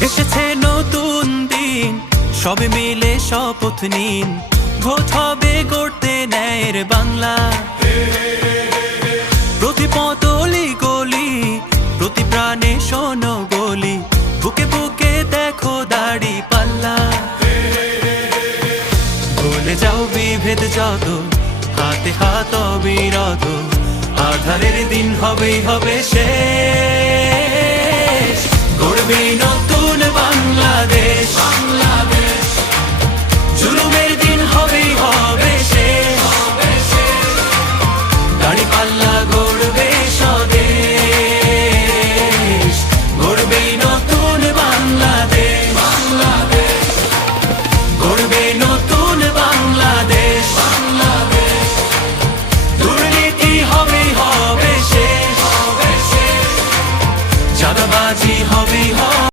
এসেছে নতুন দিন, সবে মিলে শপথ নিন। ভোট হবে গড়তে ন্যায়ের বাংলা। প্রতি পতলি গলি, প্রতি প্রাণে শোনো গলি। বুকে বুকে দেখো দাড়ি পাল্লা। ভুলে যাও বিভেদ যত, হাতে হাত অবিরত। আধারের দিন হবেই হবে শেষ। দাঁড়িপাল্লা গড়বে স্বদেশ গড়বে নতুন বাংলাদেশ। বাংলাদেশ গড়বে নতুন বাংলাদেশ। বাংলাদেশ দুর্নীতি হবে হবে শেষ। হবে সে চাঁদাবাজি হবে হবে